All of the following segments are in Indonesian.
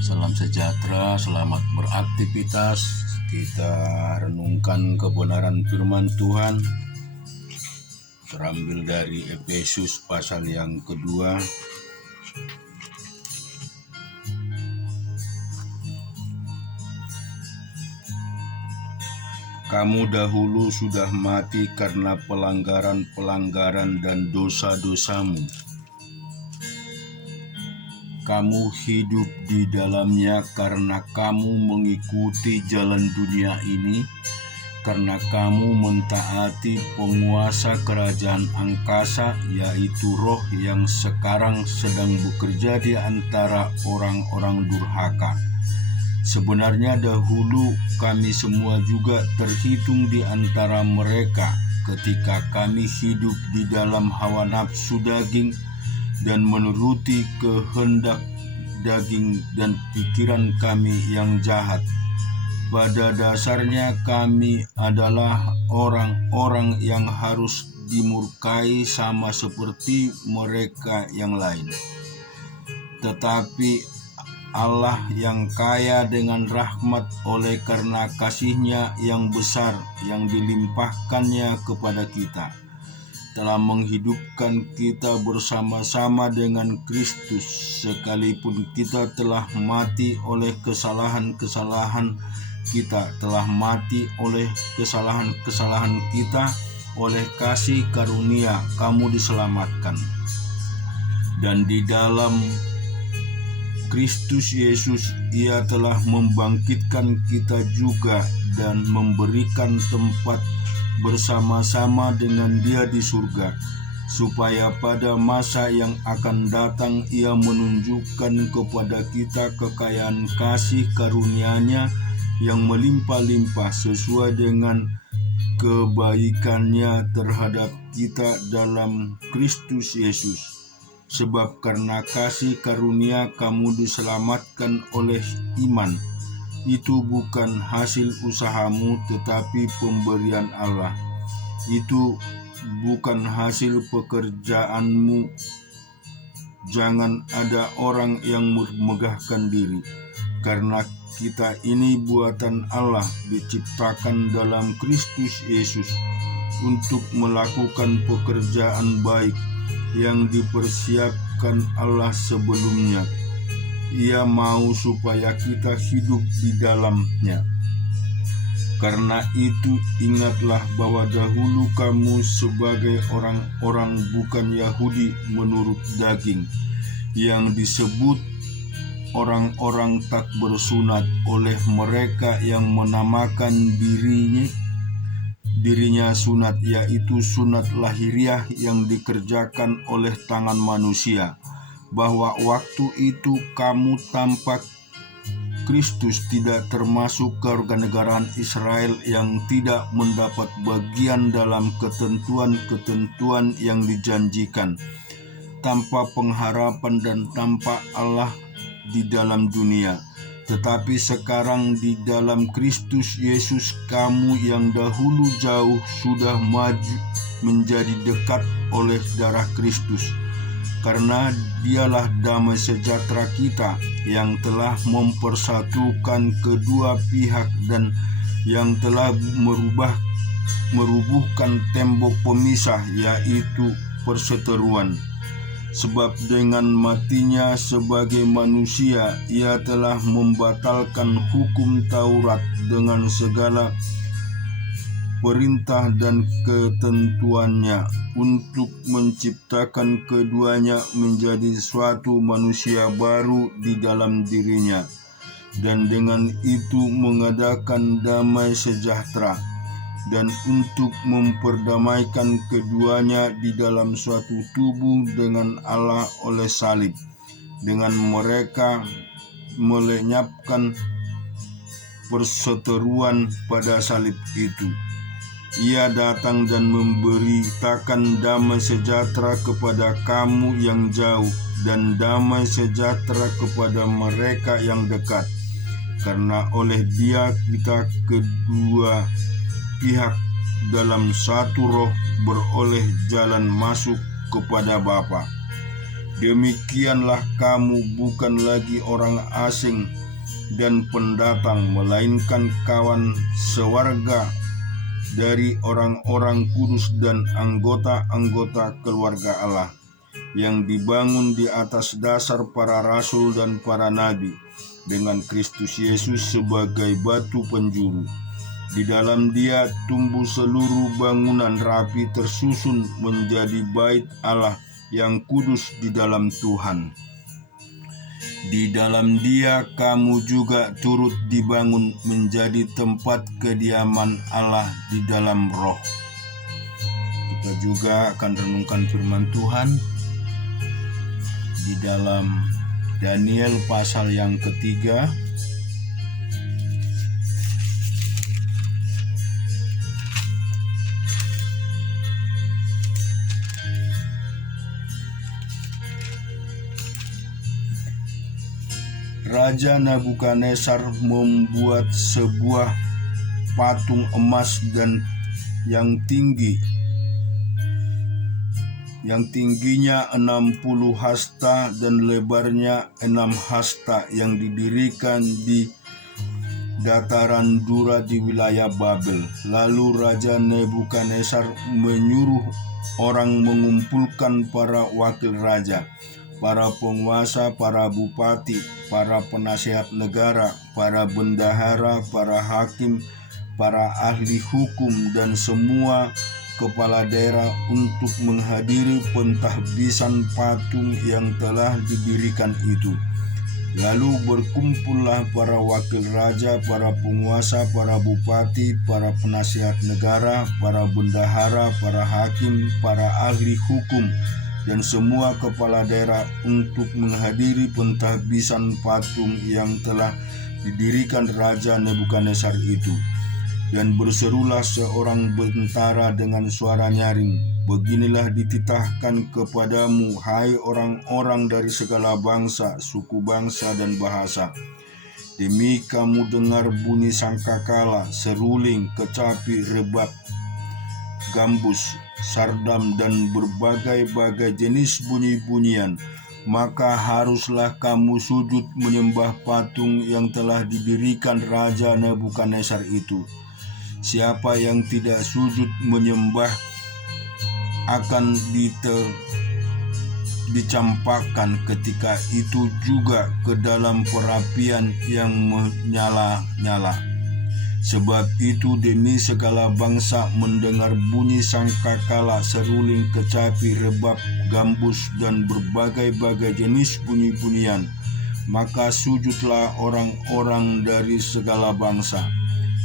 Salam sejahtera, selamat beraktivitas. Kita renungkan kebenaran firman Tuhan terambil dari Efesus pasal yang kedua. Kamu dahulu sudah mati karena pelanggaran-pelanggaran dan dosa-dosamu. Kamu hidup di dalamnya karena kamu mengikuti jalan dunia ini, karena kamu mentaati penguasa kerajaan angkasa, yaitu roh yang sekarang sedang bekerja di antara orang-orang durhaka. Sebenarnya dahulu kami semua juga terhitung di antara mereka ketika kami hidup di dalam hawa nafsu daging dan menuruti kehendak daging dan pikiran kami yang jahat. Pada dasarnya kami adalah orang-orang yang harus dimurkai sama seperti mereka yang lain. Tetapi Allah yang kaya dengan rahmat oleh karena kasih-Nya yang besar yang dilimpahkannya kepada kita, telah menghidupkan kita bersama-sama dengan Kristus, sekalipun kita telah mati oleh kesalahan-kesalahan kita, oleh kasih karunia kamu diselamatkan. Dan di dalam Kristus Yesus Ia telah membangkitkan kita juga dan memberikan tempat bersama-sama dengan Dia di surga, supaya pada masa yang akan datang Ia menunjukkan kepada kita kekayaan kasih karunia-Nya yang melimpah-limpah sesuai dengan kebaikan-Nya terhadap kita dalam Kristus Yesus. Sebab karena kasih karunia kamu diselamatkan oleh iman. Itu bukan hasil usahamu, tetapi pemberian Allah. Itu bukan hasil pekerjaanmu. Jangan ada orang yang memegahkan diri, karena kita ini buatan Allah, diciptakan dalam Kristus Yesus untuk melakukan pekerjaan baik yang dipersiapkan Allah sebelumnya. Ia mau supaya kita hidup di dalamnya. Karena itu ingatlah bahwa dahulu kamu sebagai orang-orang bukan Yahudi menurut daging, yang disebut orang-orang tak bersunat oleh mereka yang menamakan dirinya sunat, yaitu sunat lahiriah yang dikerjakan oleh tangan manusia, bahwa waktu itu kamu tanpa Kristus tidak termasuk kewarganegaraan Israel yang tidak mendapat bagian dalam ketentuan-ketentuan yang dijanjikan, tanpa pengharapan dan tanpa Allah di dalam dunia. Tetapi sekarang di dalam Kristus Yesus kamu yang dahulu jauh sudah maju menjadi dekat oleh darah Kristus. Karena Dialah damai sejahtera kita yang telah mempersatukan kedua pihak dan yang telah merubuhkan tembok pemisah, yaitu perseteruan. Sebab dengan matinya sebagai manusia, Ia telah membatalkan hukum Taurat dengan segala perintah dan ketentuannya, untuk menciptakan keduanya menjadi suatu manusia baru di dalam dirinya, dan dengan itu mengadakan damai sejahtera, dan untuk memperdamaikan keduanya di dalam suatu tubuh dengan Allah oleh salib, dengan mereka melenyapkan perseteruan pada salib itu. Ia datang dan memberitakan damai sejahtera kepada kamu yang jauh dan damai sejahtera kepada mereka yang dekat, karena oleh Dia kita kedua pihak dalam satu roh beroleh jalan masuk kepada Bapa. Demikianlah kamu bukan lagi orang asing dan pendatang, melainkan kawan sewarga dari orang-orang kudus dan anggota-anggota keluarga Allah, yang dibangun di atas dasar para rasul dan para nabi, dengan Kristus Yesus sebagai batu penjuru. Di dalam Dia tumbuh seluruh bangunan rapi tersusun menjadi bait Allah yang kudus di dalam Tuhan. Di dalam Dia kamu juga turut dibangun menjadi tempat kediaman Allah di dalam Roh. Kita juga akan renungkan firman Tuhan di dalam Daniel pasal yang ketiga. Raja Nebukadnezar membuat sebuah patung emas dan yang tingginya 60 hasta dan lebarnya 6 hasta, yang didirikan di dataran Dura di wilayah Babel. Lalu Raja Nebukadnezar menyuruh orang mengumpulkan para wakil raja, para penguasa, para bupati, para penasihat negara, para bendahara, para hakim, para ahli hukum, dan semua kepala daerah untuk menghadiri pentahbisan patung yang telah didirikan itu. Lalu berkumpullah para wakil raja, para penguasa, para bupati, para penasihat negara, para bendahara, para hakim, para ahli hukum, dan semua kepala daerah untuk menghadiri pentahbisan patung yang telah didirikan Raja Nebukadnezar itu. Dan berserulah seorang bentara dengan suara nyaring, "Beginilah dititahkan kepadamu, hai orang-orang dari segala bangsa, suku bangsa, dan bahasa. Demi kamu dengar bunyi sangkakala, seruling, kecapi, rebab, gambus, sardam, dan berbagai-bagai jenis bunyi-bunyian, maka haruslah kamu sujud menyembah patung yang telah didirikan Raja Nebukadnezar itu. Siapa yang tidak sujud menyembah akan dicampakkan ketika itu juga ke dalam perapian yang menyala-nyala. Sebab itu demi segala bangsa mendengar bunyi sangkakala, seruling, kecapi, rebab, gambus, dan berbagai-bagai jenis bunyi-bunyian, maka sujudlah orang-orang dari segala bangsa,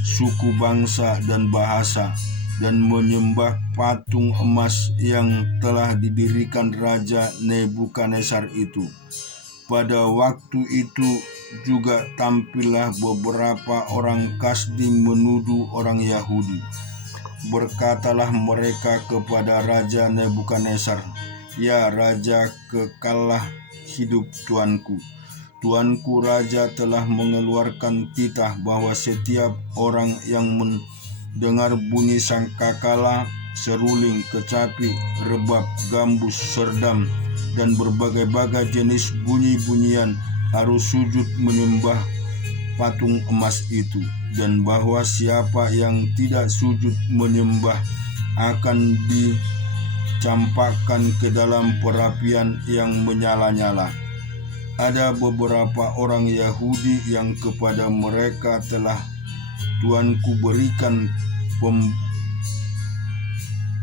suku bangsa, dan bahasa, dan menyembah patung emas yang telah didirikan Raja Nebukadnezar itu. Pada waktu itu juga tampillah beberapa orang Kasdi menuduh orang Yahudi. Berkatalah mereka kepada Raja Nebukadnezar, "Ya Raja, kekallah hidup Tuanku. Tuanku Raja telah mengeluarkan titah bahwa setiap orang yang mendengar bunyi sangkakala, seruling, kecapi, rebab, gambus, serdam, dan berbagai-bagai jenis bunyi-bunyian harus sujud menyembah patung emas itu, dan bahwa siapa yang tidak sujud menyembah akan dicampakkan ke dalam perapian yang menyala-nyala." Ada beberapa orang Yahudi yang kepada mereka telah Tuanku berikan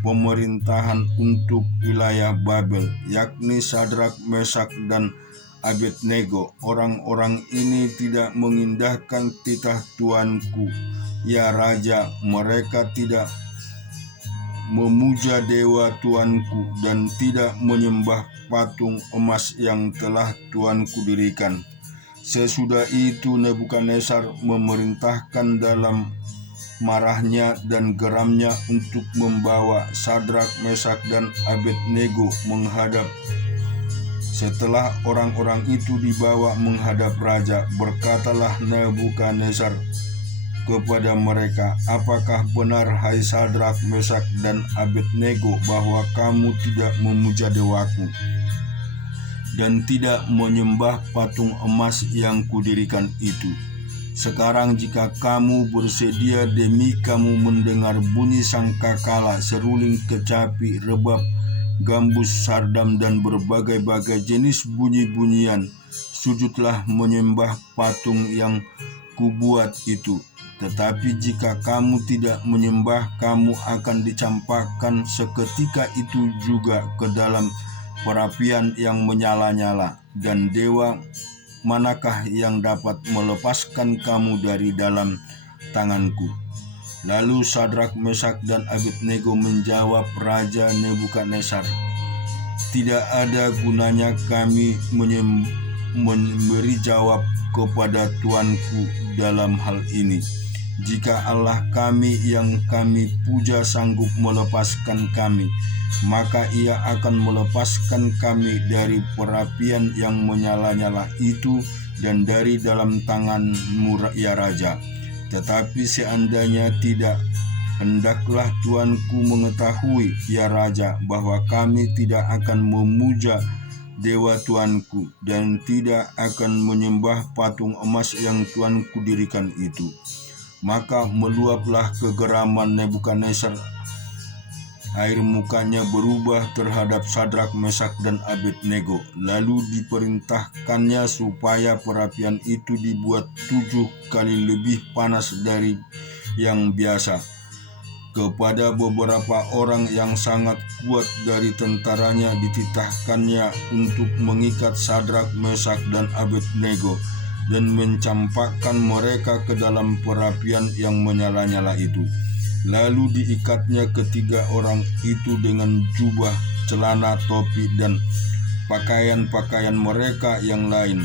pemerintahan untuk wilayah Babel, yakni Sadrak, Mesak, dan Abednego. Orang-orang ini tidak mengindahkan titah Tuanku, ya Raja. Mereka tidak memuja dewa Tuanku dan tidak menyembah patung emas yang telah Tuanku dirikan. Sesudah itu Nebukadnezar memerintahkan dalam marahnya dan geramnya untuk membawa Sadrak, Mesak, dan Abednego menghadap. Setelah orang-orang itu dibawa menghadap raja, berkatalah Nebukadnezar kepada mereka, "Apakah benar, hai Sadrak, Mesak, dan Abednego, bahwa kamu tidak memuja dewaku? dan tidak menyembah patung emas yang kudirikan itu. Sekarang jika kamu bersedia demi kamu mendengar bunyi sangkakala, seruling kecapi, rebab, gambus, sardam, dan berbagai-bagai jenis bunyi-bunyian, sujudlah menyembah patung yang kubuat itu. Tetapi jika kamu tidak menyembah, kamu akan dicampakkan seketika itu juga ke dalam perapian yang menyala-nyala. Dan dewa manakah yang dapat melepaskan kamu dari dalam tanganku? Lalu Sadrak, Mesak, dan Abednego menjawab Raja Nebukadnezar, tidak ada gunanya kami memberi jawab kepada tuanku dalam hal ini. Jika Allah kami yang kami puja sanggup melepaskan kami, maka ia akan melepaskan kami dari perapian yang menyala-nyala itu dan dari dalam tanganmu, ya Raja. Tetapi seandainya tidak, hendaklah tuanku mengetahui, ya Raja, bahwa kami tidak akan memuja dewa tuanku dan tidak akan menyembah patung emas yang tuanku dirikan itu. Maka meluaplah kegeraman Nebukadnezar, air mukanya berubah terhadap Sadrak, Mesak, dan Abednego. Lalu diperintahkannya supaya perapian itu dibuat 7 kali lebih panas dari yang biasa. Kepada beberapa orang yang sangat kuat dari tentaranya dititahkannya untuk mengikat Sadrak, Mesak, dan Abednego dan mencampakkan mereka ke dalam perapian yang menyala-nyala itu. Lalu diikatnya ketiga orang itu dengan jubah, celana, topi, dan pakaian-pakaian mereka yang lain,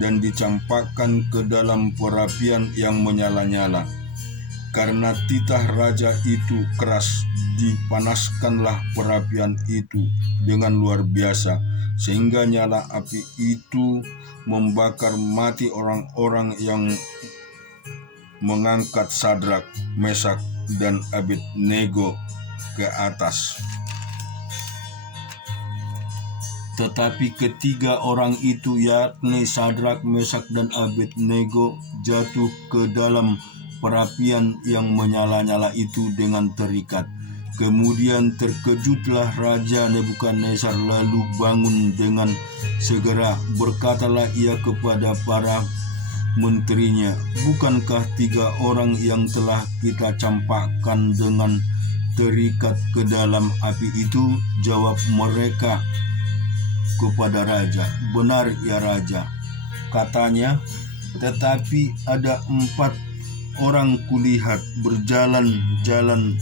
dan dicampakkan ke dalam perapian yang menyala-nyala. Karena titah raja itu keras, dipanaskanlah perapian itu dengan luar biasa, sehingga nyala api itu membakar mati orang-orang yang mengangkat Sadrak, Mesak, dan Abednego ke atas. Tetapi ketiga orang itu, yakni Sadrak, Mesak, dan Abednego, jatuh ke dalam perapian yang menyala-nyala itu dengan terikat. Kemudian terkejutlah Raja Nebukadnezar, lalu bangun dengan segera. Berkatalah ia kepada para menterinya, bukankah 3 orang yang telah kita campakkan dengan terikat ke dalam api itu? Jawab mereka kepada raja, benar ya Raja, katanya. Tetapi ada 4 orang kulihat berjalan-jalan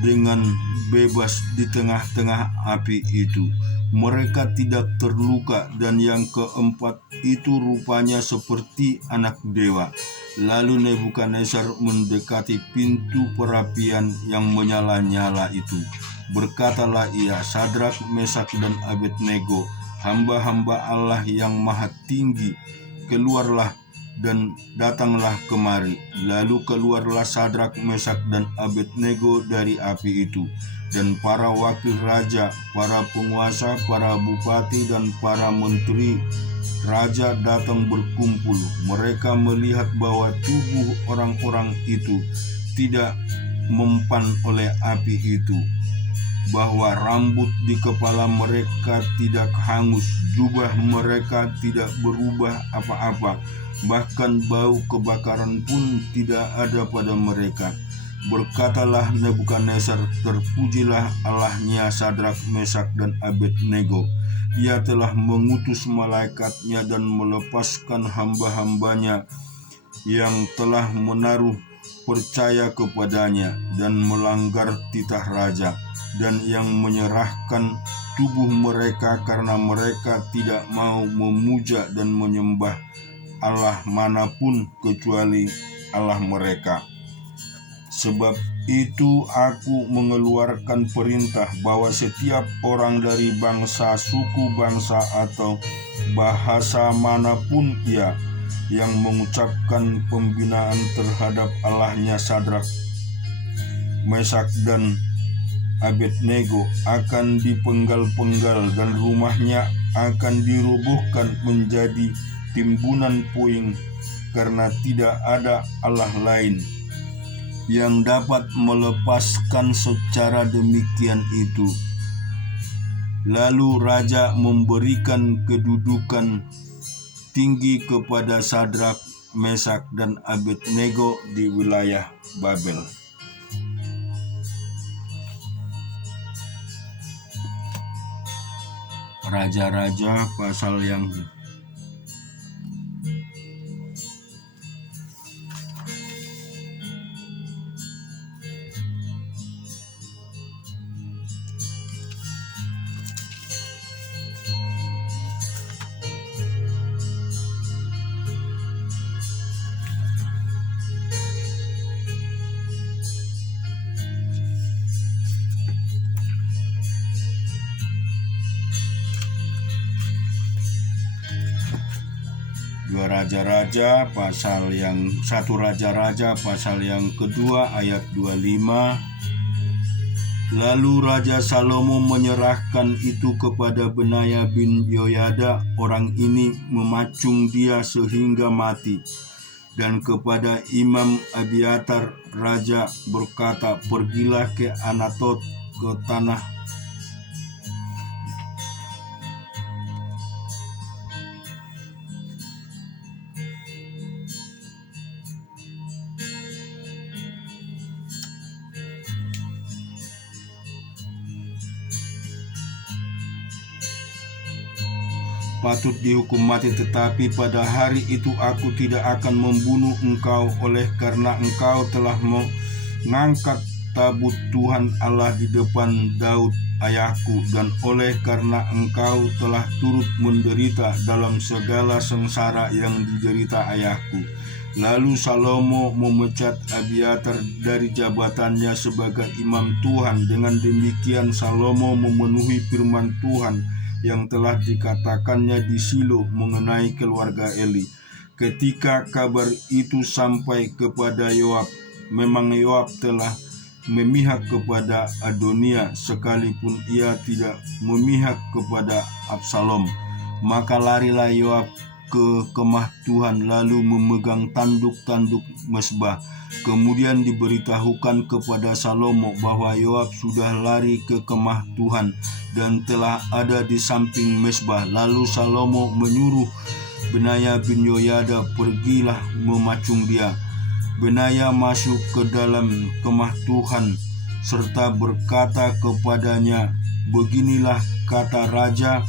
dengan bebas di tengah-tengah api itu. Mereka tidak terluka, dan yang keempat itu rupanya seperti anak dewa. Lalu Nebukadnezar mendekati pintu perapian yang menyala-nyala itu. Berkatalah ia, Sadrak, Mesak, dan Abednego, hamba-hamba Allah yang maha tinggi, keluarlah dan datanglah kemari. Lalu keluarlah Sadrak, Mesak, dan Abednego dari api itu. Dan para wakil raja, para penguasa, para bupati, dan para menteri raja datang berkumpul. Mereka melihat bahwa tubuh orang-orang itu tidak mempan oleh api itu, bahwa rambut di kepala mereka tidak hangus, jubah mereka tidak berubah apa-apa, bahkan bau kebakaran pun tidak ada pada mereka. Berkatalah Nebukadnezar, terpujilah Allahnya Sadrak, Mesak, dan Abednego. Ia telah mengutus malaikatnya dan melepaskan hamba-hambanya yang telah menaruh percaya kepadanya dan melanggar titah raja, dan yang menyerahkan tubuh mereka karena mereka tidak mau memuja dan menyembah Allah manapun kecuali Allah mereka. Sebab itu aku mengeluarkan perintah bahwa setiap orang dari bangsa, suku, bangsa, atau bahasa manapun ia yang mengucapkan pembinaan terhadap Allahnya Sadrak, Mesak, dan Abednego akan dipenggal-penggal dan rumahnya akan dirobohkan menjadi timbunan puing, karena tidak ada Allah lain yang dapat melepaskan secara demikian itu. Lalu raja memberikan kedudukan tinggi kepada Sadrak, Mesak, dan Abednego di wilayah Babel. Raja-Raja pasal yang Raja-Raja pasal yang 1 Raja-Raja pasal yang kedua ayat 25. Lalu Raja Salomo menyerahkan itu kepada Benaya bin Yehoyada. Orang ini memacung dia sehingga mati. Dan kepada Imam Abiatar raja berkata, pergilah ke Anatot, ke tanah patut dihukum mati, tetapi pada hari itu aku tidak akan membunuh engkau, oleh karena engkau telah mengangkat tabut Tuhan Allah di depan Daud ayahku, dan oleh karena engkau telah turut menderita dalam segala sengsara yang diderita ayahku. Lalu Salomo memecat Abiatar dari jabatannya sebagai imam Tuhan. Dengan demikian Salomo memenuhi firman Tuhan yang telah dikatakannya di Shilo mengenai keluarga Eli. Ketika kabar itu sampai kepada Yoab, memang Yoab telah memihak kepada Adonia sekalipun ia tidak memihak kepada Absalom. Maka larilah Yoab ke kemah Tuhan lalu memegang tanduk-tanduk mesbah. Kemudian diberitahukan kepada Salomo bahwa Yoab sudah lari ke kemah Tuhan dan telah ada di samping mesbah. Lalu Salomo menyuruh Benaya bin Yehoyada, pergilah memacung dia. Benaya masuk ke dalam kemah Tuhan serta berkata kepadanya, beginilah kata raja.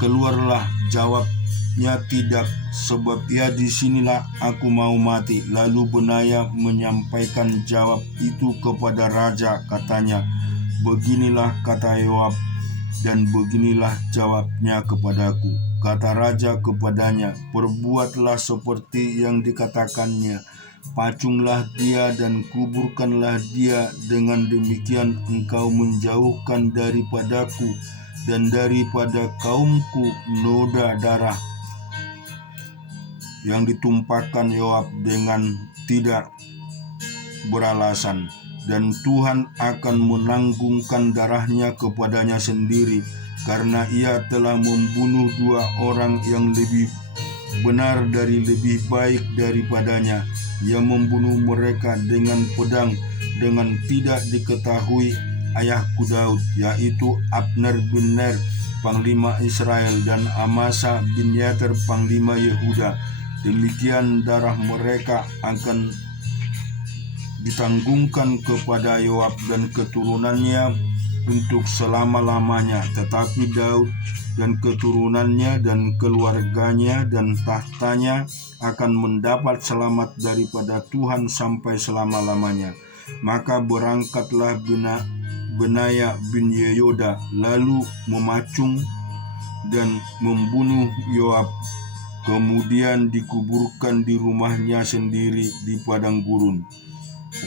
Keluarlah, jawabnya, tidak, sebab ya di sinilah aku mau mati. Lalu Benaya menyampaikan jawab itu kepada raja, katanya, beginilah kata Yoab dan beginilah jawabnya kepadaku. Kata raja kepadanya, perbuatlah seperti yang dikatakannya, pacunglah dia dan kuburkanlah dia. Dengan demikian engkau menjauhkan daripadaku dan daripada kaumku noda darah yang ditumpahkan Yoab dengan tidak beralasan, dan Tuhan akan menanggungkan darahnya kepadanya sendiri, karena ia telah membunuh 2 orang yang lebih benar dari lebih baik daripadanya. Ia membunuh mereka dengan pedang dengan tidak diketahui ayahku Daud, yaitu Abner bin Ner, panglima Israel, dan Amasa bin Yeter, panglima Yehuda. Demikian darah mereka akan ditanggungkan kepada Yoab dan keturunannya untuk selama-lamanya. Tetapi Daud dan keturunannya dan keluarganya dan tahtanya akan mendapat selamat daripada Tuhan sampai selama-lamanya. Maka berangkatlah Benaya bin Yehoyada lalu memacung dan membunuh Yoab. Kemudian dikuburkan di rumahnya sendiri di padang gurun.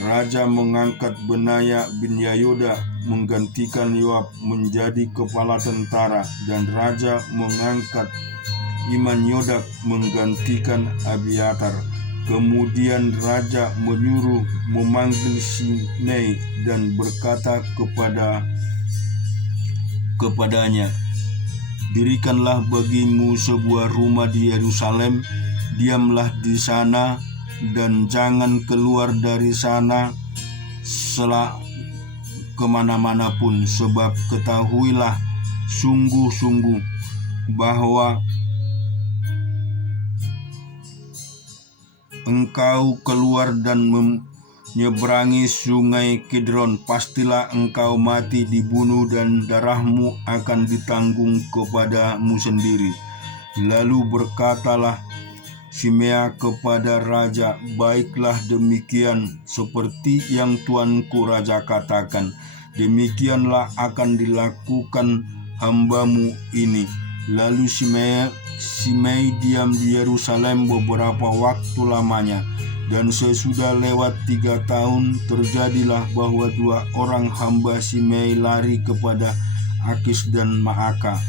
Raja mengangkat Benaya bin Yehoyada menggantikan Yoab menjadi kepala tentara, dan raja mengangkat Iman Yodak menggantikan Abiatar. Kemudian raja menyuruh memanggil Shimei dan berkata kepadanya, Dirikanlah bagimu sebuah rumah di Yerusalem, diamlah di sana dan jangan keluar dari sana kemana-mana pun, sebab ketahuilah sungguh-sungguh bahwa engkau keluar dan menyeberangi sungai Kidron, pastilah engkau mati dibunuh dan darahmu akan ditanggung kepadamu sendiri. Lalu berkatalah Shimea kepada raja, baiklah demikian seperti yang tuanku raja katakan, demikianlah akan dilakukan hambamu ini. Lalu Shimei diam di Yerusalem beberapa waktu lamanya, dan sesudah lewat 3 tahun terjadilah bahwa 2 orang hamba Shimei lari kepada Akis dan Maaka,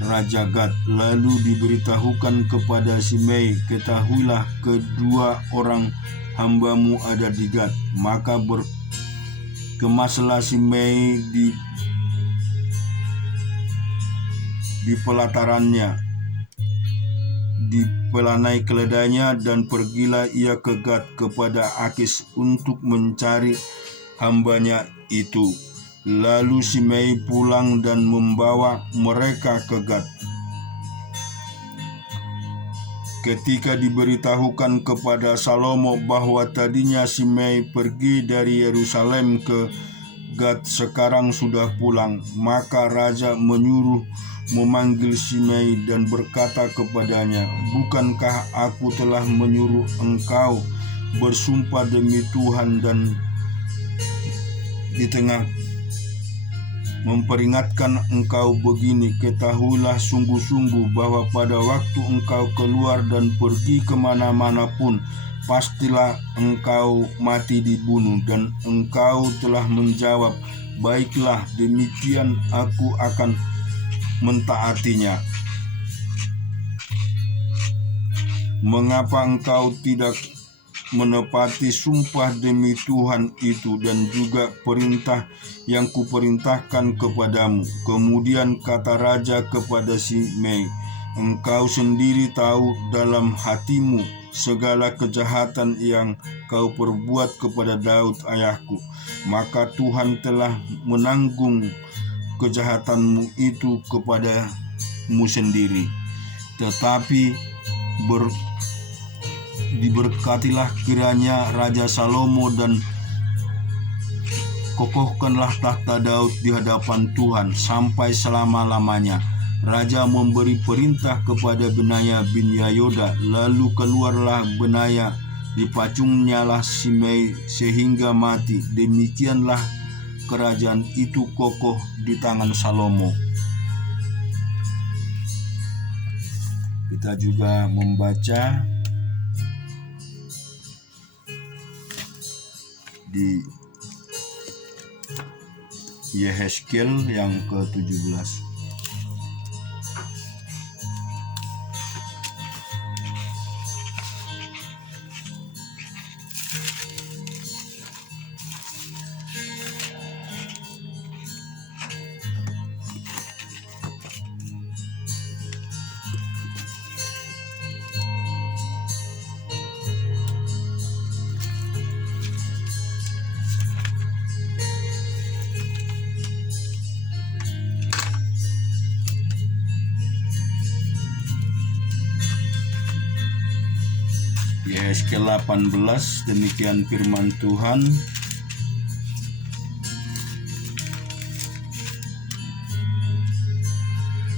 Raja Gad. Lalu diberitahukan kepada Shimei, ketahuilah kedua orang hambamu ada di Gad. Maka berkemaslah Shimei di pelatarannya, dipelanai keledainya, dan pergilah ia ke Gad kepada Akis untuk mencari hambanya itu. Lalu Shimei pulang dan membawa mereka ke Gad. Ketika diberitahukan kepada Salomo bahwa tadinya Shimei pergi dari Yerusalem ke Gad, sekarang sudah pulang, maka raja menyuruh memanggil Shimei dan berkata kepadanya, bukankah aku telah menyuruh engkau bersumpah demi Tuhan dan di tengah memperingatkan engkau begini, ketahuilah sungguh-sungguh bahwa pada waktu engkau keluar dan pergi kemana-mana pun, pastilah engkau mati dibunuh. Dan engkau telah menjawab, baiklah demikian, aku akan mentaatinya. Mengapa engkau tidak menepati sumpah demi Tuhan itu dan juga perintah yang kuperintahkan kepadamu? Kemudian kata raja kepada Shimei, engkau sendiri tahu dalam hatimu segala kejahatan yang kau perbuat kepada Daud ayahku. Maka Tuhan telah menanggung kejahatanmu itu kepadamu sendiri. Tetapi diberkatilah kiranya Raja Salomo dan kokohkanlah tahta Daud di hadapan Tuhan sampai selama-lamanya. Raja memberi perintah kepada Benaya bin Yehoyada, lalu keluarlah Benaya, dipacungnyalah Shimei sehingga mati. Demikianlah kerajaan itu kokoh di tangan Salomo. Kita juga membaca di Yehezkiel yang ke-17. Yehezkiel 18, demikian firman Tuhan.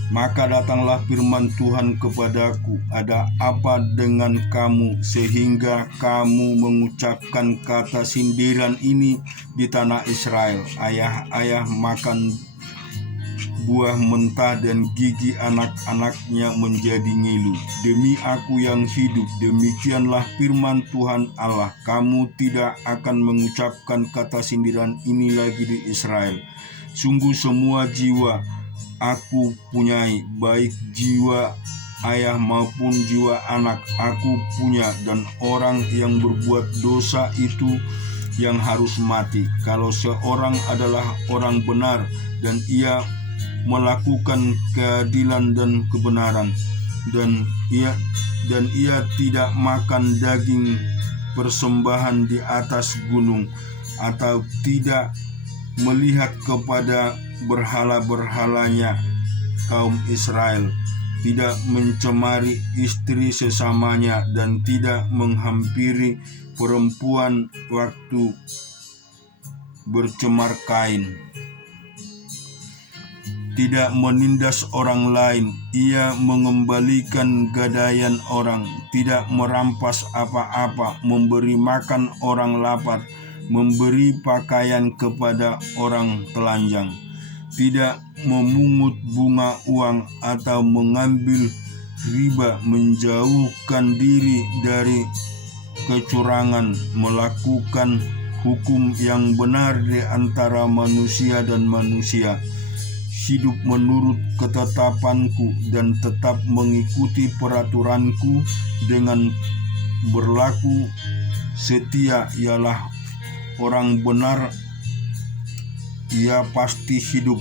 Maka datanglah firman Tuhan kepadaku, ada apa dengan kamu sehingga kamu mengucapkan kata sindiran ini di tanah Israel? Ayah-ayah makan buah mentah dan gigi anak-anaknya menjadi ngilu. Demi aku yang hidup, demikianlah firman Tuhan Allah, kamu tidak akan mengucapkan kata sindiran ini lagi di Israel. Sungguh semua jiwa aku punyai, baik jiwa ayah maupun jiwa anak aku punya, dan orang yang berbuat dosa itu yang harus mati. Kalau seorang adalah orang benar dan ia melakukan keadilan dan kebenaran, dan ia tidak makan daging persembahan di atas gunung, atau tidak melihat kepada berhala-berhalanya kaum Israel, tidak mencemari istri sesamanya, dan tidak menghampiri perempuan waktu bercemar kain. Tidak menindas orang lain, ia mengembalikan gadaian orang, tidak merampas apa-apa, memberi makan orang lapar, memberi pakaian kepada orang telanjang, tidak memungut bunga uang atau mengambil riba, menjauhkan diri dari kecurangan, melakukan hukum yang benar di antara manusia dan manusia, hidup menurut ketetapanku dan tetap mengikuti peraturanku dengan berlaku setia. Ialah orang benar, ia pasti hidup.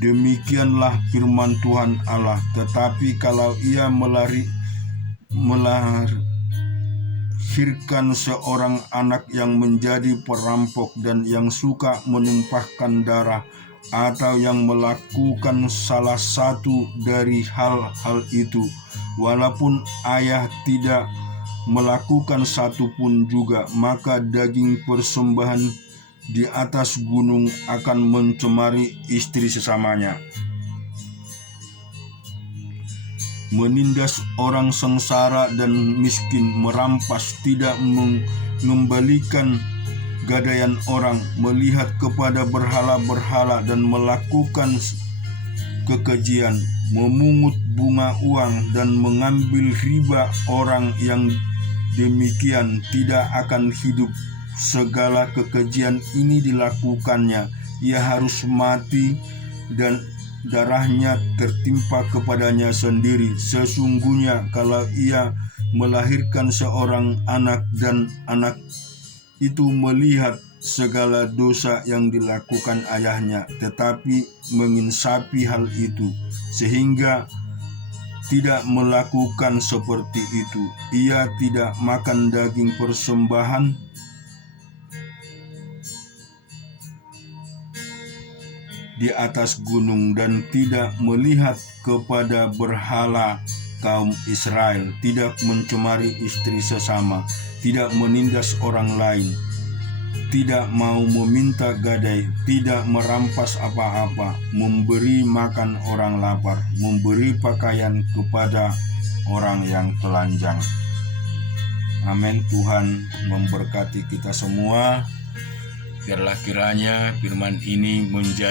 Demikianlah firman Tuhan Allah. Tetapi kalau ia melahirkan seorang anak yang menjadi perampok dan yang suka menumpahkan darah, atau yang melakukan salah satu dari hal-hal itu, walaupun ayah tidak melakukan satu pun juga, maka daging persembahan di atas gunung akan mencemari istri sesamanya. Menindas orang sengsara dan miskin, merampas, tidak mengembalikan gadaian orang, melihat kepada berhala-berhala dan melakukan kekejian, memungut bunga uang dan mengambil riba, orang yang demikian tidak akan hidup. Segala kekejian ini dilakukannya, ia harus mati dan darahnya tertimpa kepadanya sendiri. Sesungguhnya kalau ia melahirkan seorang anak dan anak itu melihat segala dosa yang dilakukan ayahnya, tetapi menginsapi hal itu sehingga tidak melakukan seperti itu, ia tidak makan daging persembahan di atas gunung, dan tidak melihat kepada berhala kaum Israel, tidak mencemari istri sesama, tidak menindas orang lain, tidak mau meminta gadai, tidak merampas apa-apa, memberi makan orang lapar, memberi pakaian kepada orang yang telanjang. Amin. Tuhan memberkati kita semua. Biarlah kiranya firman ini menjadi